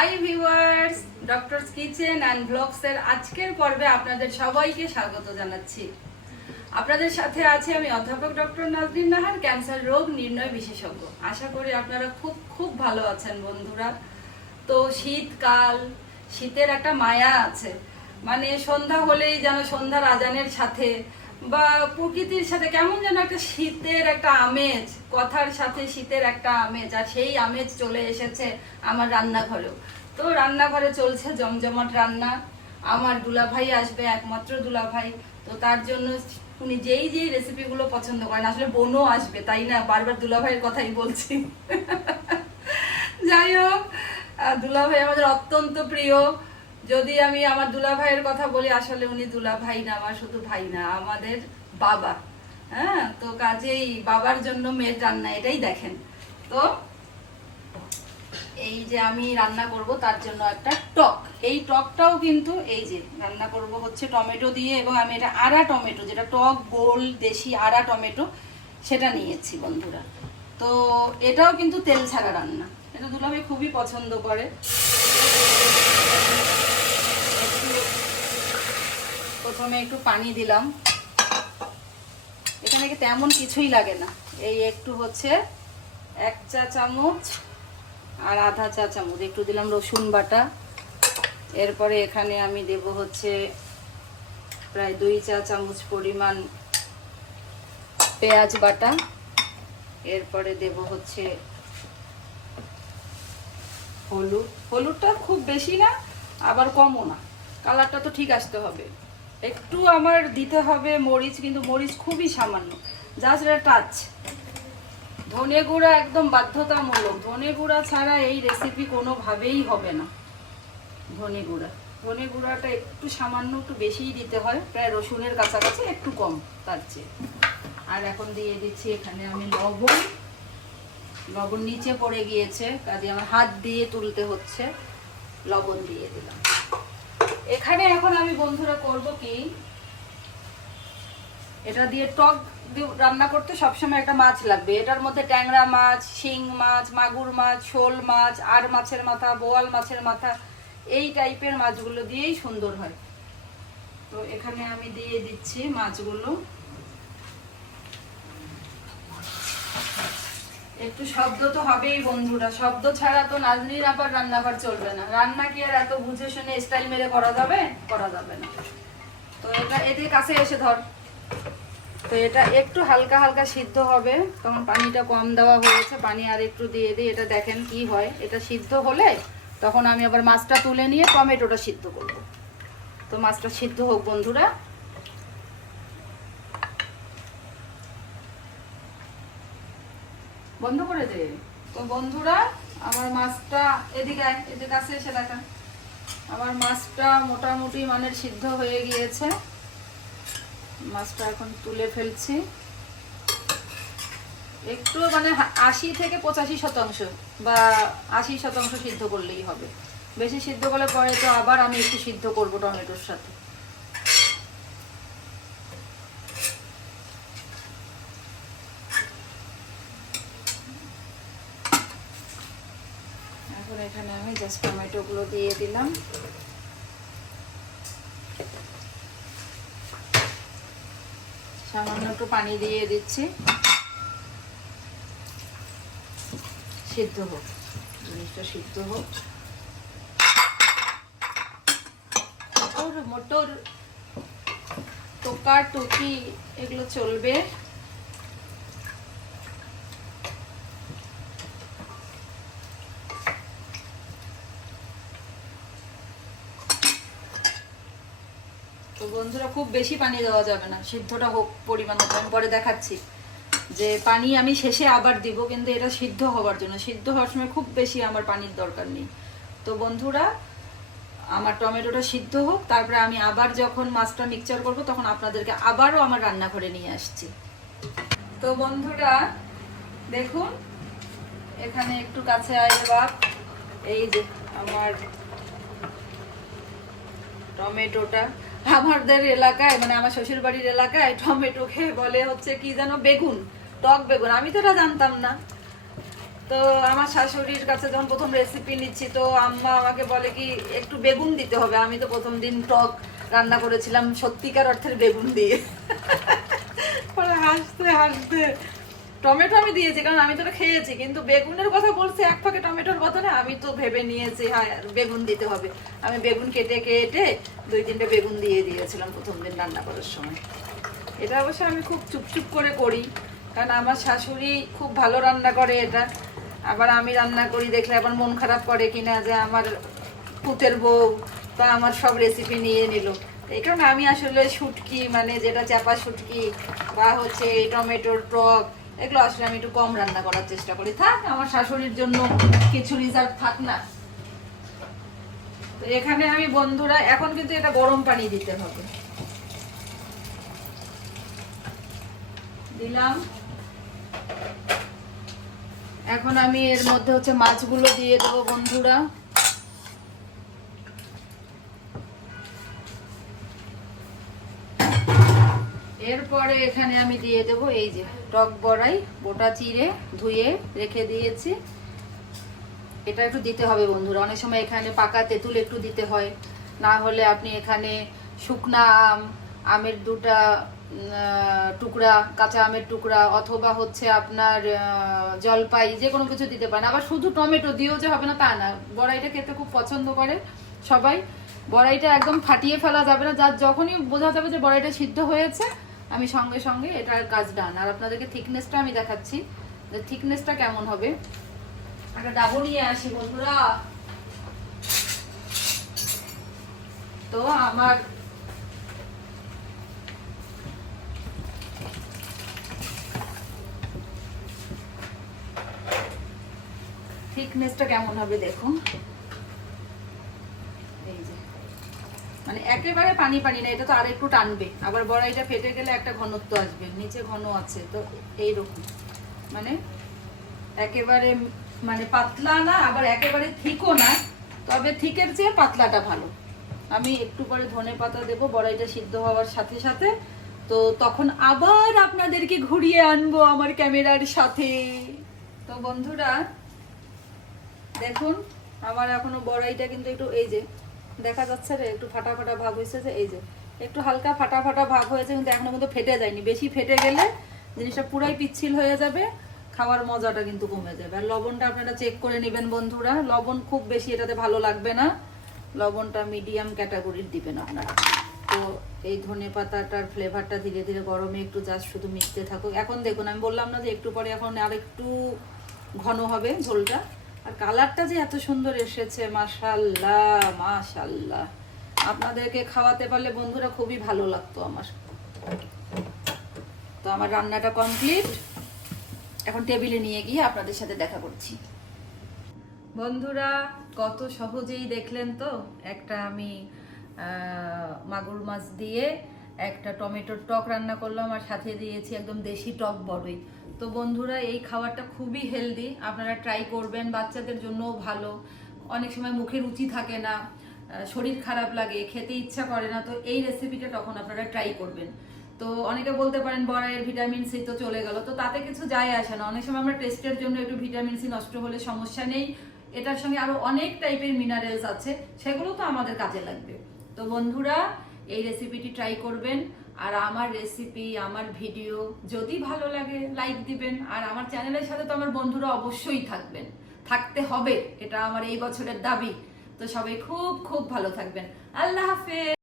High viewers, doctors kitchen and ব্লগসের আজকের পর্বে আপনাদের সবাইকে স্বাগত জানাচ্ছি। আপনাদের সাথে আছি আমি অধ্যাপক ডক্টর নাজরিন নাহার, ক্যান্সার রোগ নির্ণয় বিশেষজ্ঞ। আশা করি আপনারা খুব খুব ভালো আছেন বন্ধুরা। তো শীতকাল, শীতের একটা মায়া আছে, মানে সন্ধ্যা হলেই যেন সন্ধ্যার আজানের সাথে বা প্রকৃতির সাথে কেমন যেন একটা শীতের একটা আমেজ, কথার সাথে শীতের একটা আমেজ, আর সেই আমেজ চলে এসেছে আমার রান্নাঘরেও। তো রান্নাঘরে চলছে জমজমাট রান্না। আমার দুলাভাই আসবে, একমাত্র দুলাভাই। তো তার জন্য উনি যেই রেসিপিগুলো পছন্দ করেন, আসলে বোনও আসবে তাই না, বারবার দুলাভাইয়ের কথাই বলছি। যাই হোক, দুলাভাই আমাদের অত্যন্ত প্রিয়। যদি আমি আমার দুলাভাইয়ের কথা বলি, আসলে উনি দুলাভাই না, আমার শুধু ভাই না, আমাদের বাবা। হ্যাঁ, তো কাজেই বাবার জন্য মেয়ের রান্না, এটাই দেখেন। তো এই যে আমি রান্না করব তার জন্য একটা টক, এই টকটাও কিন্তু এই যে রান্না করব হচ্ছে টমেটো দিয়ে, এবং আমি এটা আড়া টমেটো, যেটা টক গোল দেশি আড়া টমেটো, সেটা নিয়েছি বন্ধুরা। তো এটাও কিন্তু তেল ছাড়া রান্না, এটা দুলাভাই খুবই পছন্দ করে। প্রথমে একটু পানি দিলাম, এখানে তেমন কিছুই লাগে না, এই একটু হচ্ছে 1 চা চামচ আর আধা চা চামচ একটু দিলাম রসুন বাটা। এরপরে এখানে আমি দেব হচ্ছে প্রায় 2 চা চামচ পরিমাণ পেঁয়াজ বাটা। এরপরে দেব হচ্ছে হলুদ, হলুদটা খুব বেশি না আবার কমও না, কালারটা তো ঠিক আসতে হবে। একটু আমার দিতে হবে মরিচ, কিন্তু মরিচ খুবই সামান্য, জাস্ট একটা টাচ। ধনে গুঁড়া একদম বাধ্যতামূলক, ধনে গুঁড়া ছাড়া এই রেসিপি কোনোভাবেই হবে না। ধনে গুঁড়াটা একটু সামান্য, একটু বেশিই দিতে হয়, প্রায় রসুনের কাছাকাছি, একটু কম তার চেয়ে। আর এখন দিয়ে দিচ্ছি এখানে আমি লবণ নিচে পড়ে গিয়েছে, কাজে আমার হাত দিয়ে তুলতে হচ্ছে। লবণ দিয়ে দিলাম। এখানে এখন আমি বন্ধুরা করব কি, এটা দিয়ে টক রান্না করতে সবসময় একটা মাছ লাগবে। এটার মধ্যে ট্যাংরা মাছ, শিং মাছ, মাগুর মাছ, শোল মাছ, আর মাছের মাথা, বোয়াল মাছের মাথা, এই টাইপের মাছগুলো দিয়েই সুন্দর হয়। তো এখানে আমি দিয়ে দিচ্ছি মাছগুলো। একটু শব্দ তো হবেই বন্ধুরা, শব্দ ছাড়া তো নাজনীর আবার রান্নাঘর চলবে না। রান্না কি আর এত বুঝে শুনে স্টাইল মেরে করা যাবে? করা যাবে না। তো এটা এদের কাছে এসে ধর। তো এটা একটু হালকা হালকা সিদ্ধ হবে, তখন পানিটা কম দেওয়া হয়েছে, পানি আর একটু দিয়ে দিই। এটা দেখেন কি হয়, এটা সিদ্ধ হলে তখন আমি আবার মাছটা তুলে নিয়ে টমেটোটা সিদ্ধ করব। তো মাছটা সিদ্ধ হোক বন্ধুরা। বন্ধ করে দে। তো বন্ধুরা, আমার মাছটা এদিকে কাছে এসে দেখা, আমার মাছটা মোটামুটি মানের সিদ্ধ হয়ে গিয়েছে। মাছটা এখন তুলে ফেলছি। একটু মানে 80 থেকে 85% বা 80% সিদ্ধ করলেই হবে। বেশি সিদ্ধ করলে পরে তো আবার আমি একটু সিদ্ধ করব টমেটোর সাথে। এখন এখানে আমি জাস্ট টমেটোগুলো দিয়ে দিলাম। সামান্য একটু পানি দিয়ে দিচ্ছি, সিদ্ধ হোক, জিনিসটা সিদ্ধ হোক। মোটর টোকা টুকি এগুলো চলবে। তো বন্ধুরা, খুব বেশি পানি দেওয়া যাবে না, সিদ্ধটা হোক পরিমাণ মতো। আমি পরে দেখাচ্ছি যে পানি আমি শেষে আবার দিব, কিন্তু এটা সিদ্ধ হওয়ার জন্য। সিদ্ধ হওয়ার সময় খুব বেশি আমার পানির দরকার নেই। তো বন্ধুরা, আমার টমেটোটা সিদ্ধ হোক, তারপরে আমি আবার যখন মাছটা মিক্সচার করব তখন আপনাদেরকে আবারও আমার রান্নাঘরে নিয়ে আসছি। তো বন্ধুরা দেখুন, এখানে একটু কাছে আসবাব, এই যে আমার টমেটোটা। আমাদের এলাকায়, মানে আমার শ্বশুর বাড়ির এলাকায় টমেটোকে বলে হচ্ছে কি যেন, বেগুন, টক বেগুন। আমি তো এটা জানতাম না। তো আমার শাশুড়ির কাছে যখন প্রথম রেসিপি নিচ্ছি, তো আম্মা আমাকে বলে কি একটু বেগুন দিতে হবে। আমি তো প্রথম দিন টক রান্না করেছিলাম সত্যিকার অর্থের বেগুন দিয়ে। পরে হাসতে হাসতে টমেটো আমি দিয়েছি, কারণ আমি তো ওটা খেয়েছি, কিন্তু বেগুনের কথা বলছে এক ফাঁকে টমেটোর বদলে, আমি তো ভেবে নিয়েছি হ্যাঁ বেগুন দিতে হবে। আমি বেগুন কেটে কেটে 2-3টে বেগুন দিয়ে দিয়েছিলাম প্রথম দিন রান্না করার সময়। এটা অবশ্য আমি খুব চুপচুপ করে করি, কারণ আমার শাশুড়ি খুব ভালো রান্না করে এটা। আবার আমি রান্না করি দেখলে আবার মন খারাপ করে কিনা যে আমার পুতের বউ বা আমার সব রেসিপি নিয়ে নিল। এই কারণে আমি আসলে শুটকি, মানে যেটা চাপা শুটকি বা হচ্ছে এই টমেটোর টক, এগুলো আসলে আমি একটু কম রান্না করার চেষ্টা করি। থাক আমার শাশুড়ির জন্য কিছু রিজার্ভ থাক না। তো এখানে আমি বন্ধুরা এখন কিন্তু এটা গরম পানি দিতে হবে। দিলাম। এখন আমি এর মধ্যে হচ্ছে মাছগুলো দিয়ে দেবো বন্ধুরা। এরপরে এখানে আমি দিয়ে দেবো এই যে টক বড়াই, গোটা চিড়ে ধুয়ে রেখে দিয়েছি। এটা একটু দিতে হবে বন্ধুরা। অনেক সময় এখানে পাকা তেঁতুল একটু দিতে হয়, না হলে আপনি এখানে শুকনা আম, আমের 2টা টুকরা, কাঁচা আমের টুকরা, অথবা হচ্ছে আপনার জলপাই, যে কোনো কিছু দিতে পারেন। আবার শুধু টমেটো দিয়েও যে হবে না তা না, বড়াইটা খেতে খুব পছন্দ করে সবাই। বড়াইটা একদম ফাটিয়ে ফেলা যাবে না, যার যখনই বোঝা যাবে যে বড়াইটা সিদ্ধ হয়েছে আমি সঙ্গে সঙ্গে এটার কাজ ডান। আর আপনাদেরকে থিকনেসটা আমি দেখাচ্ছি যে থিকনেসটা কেমন হবে। একটা ডাবো নিয়ে আসি বন্ধুরা। তো আমার থিকনেসটা কেমন হবে দেখুন। এই যে মানে একেবারে পানি পানি না, এটা তো আরেকটু টানবে। আবার বড়াইটা ফেটে গেলে একটা ঘনত্ব আসবে, নিচে ঘন আছে তো এইরকম, মানে একেবারে মানে পাতলা না, আবার একেবারে থিকও না, তবে থিকের চেয়ে পাতলাটা ভালো। আমি একটু পরে ধনেপাতা দেবো বড়াইটা সিদ্ধ হওয়ার সাথে সাথে। তো তখন আবার আপনাদেরকে ঘুরিয়ে আনবো আমার ক্যামেরার সাথে। তো বন্ধুরা দেখুন আমার এখনো বড়াইটা কিন্তু একটু, এই যে দেখা যাচ্ছে রে, একটু ফাটা ফাটা ভাব হয়েছে, যে এই যে একটু হালকা ফাটা ফাটা ভাব হয়েছে, কিন্তু এখনো কিন্তু ফেটে যায়নি। বেশি ফেটে গেলে জিনিসটা পুরাই পিচ্ছিল হয়ে যাবে, খাওয়ার মজাটা কিন্তু কমে যাবে। আর লবণটা আপনারা চেক করে নেবেন বন্ধুরা, লবণ খুব বেশি এটাতে ভালো লাগবে না, লবণটা মিডিয়াম ক্যাটাগরির দিবেন আপনারা। তো এই ধনেপাতাটার ফ্লেভারটা ধীরে ধীরে গরমে একটু জাস্ট শুধু মিশতে থাকুক। এখন দেখুন আমি বললাম না যে একটু পরে এখন আরেকটু ঘন হবে ঝোলটা। আর কালারটা যে এত সুন্দর এসেছে, মাশাআল্লাহ মাশাআল্লাহ। আপনাদেরকে খাওয়াতে পারলে বন্ধুরা খুবই ভালো লাগতো আমার। তো আমার রান্নাটা কমপ্লিট, এখন টেবিলে নিয়ে গিয়ে আপনাদের সাথে দেখা করছি। বন্ধুরা কত সহজেই দেখলেন তো, একটা আমি মাগুর মাছ দিয়ে একটা টমেটোর টক রান্না করলাম, আর সাথে দিয়েছি একদম দেশি টক বড়ই। তো বন্ধুরা এই খাবারটা খুবই হেলদি, আপনারা ট্রাই করবেন, বাচ্চাদের জন্যও ভালো। অনেক সময় মুখে রুচি থাকে না, শরীর খারাপ লাগে, খেতে ইচ্ছা করে না, তো এই রেসিপিটা তখন আপনারা ট্রাই করবেন। তো অনেকে বলতে পারেন বড়াইয়ের ভিটামিন সি তো চলে গেল, তো তাতে কিছু যায় আসে না। অনেক সময় আমরা টেস্টের জন্য একটু ভিটামিন সি নষ্ট হলে সমস্যা নেই, এটার সঙ্গে আরো অনেক টাইপের মিনারেলস আছে, সেগুলো তো আমাদের কাজে লাগবে। তো বন্ধুরা এই রেসিপিটি ট্রাই করবেন, আর আমার রেসিপি, আমার ভিডিও যদি ভালো লাগে লাইক দিবেন। আর আমার চ্যানেলের সাথে তো আমার বন্ধুরা অবশ্যই থাকবেন, থাকতে হবে, এটা আমার এই বছরের দাবি। তো সবাই খুব খুব ভালো থাকবেন। আল্লাহ হাফেজ।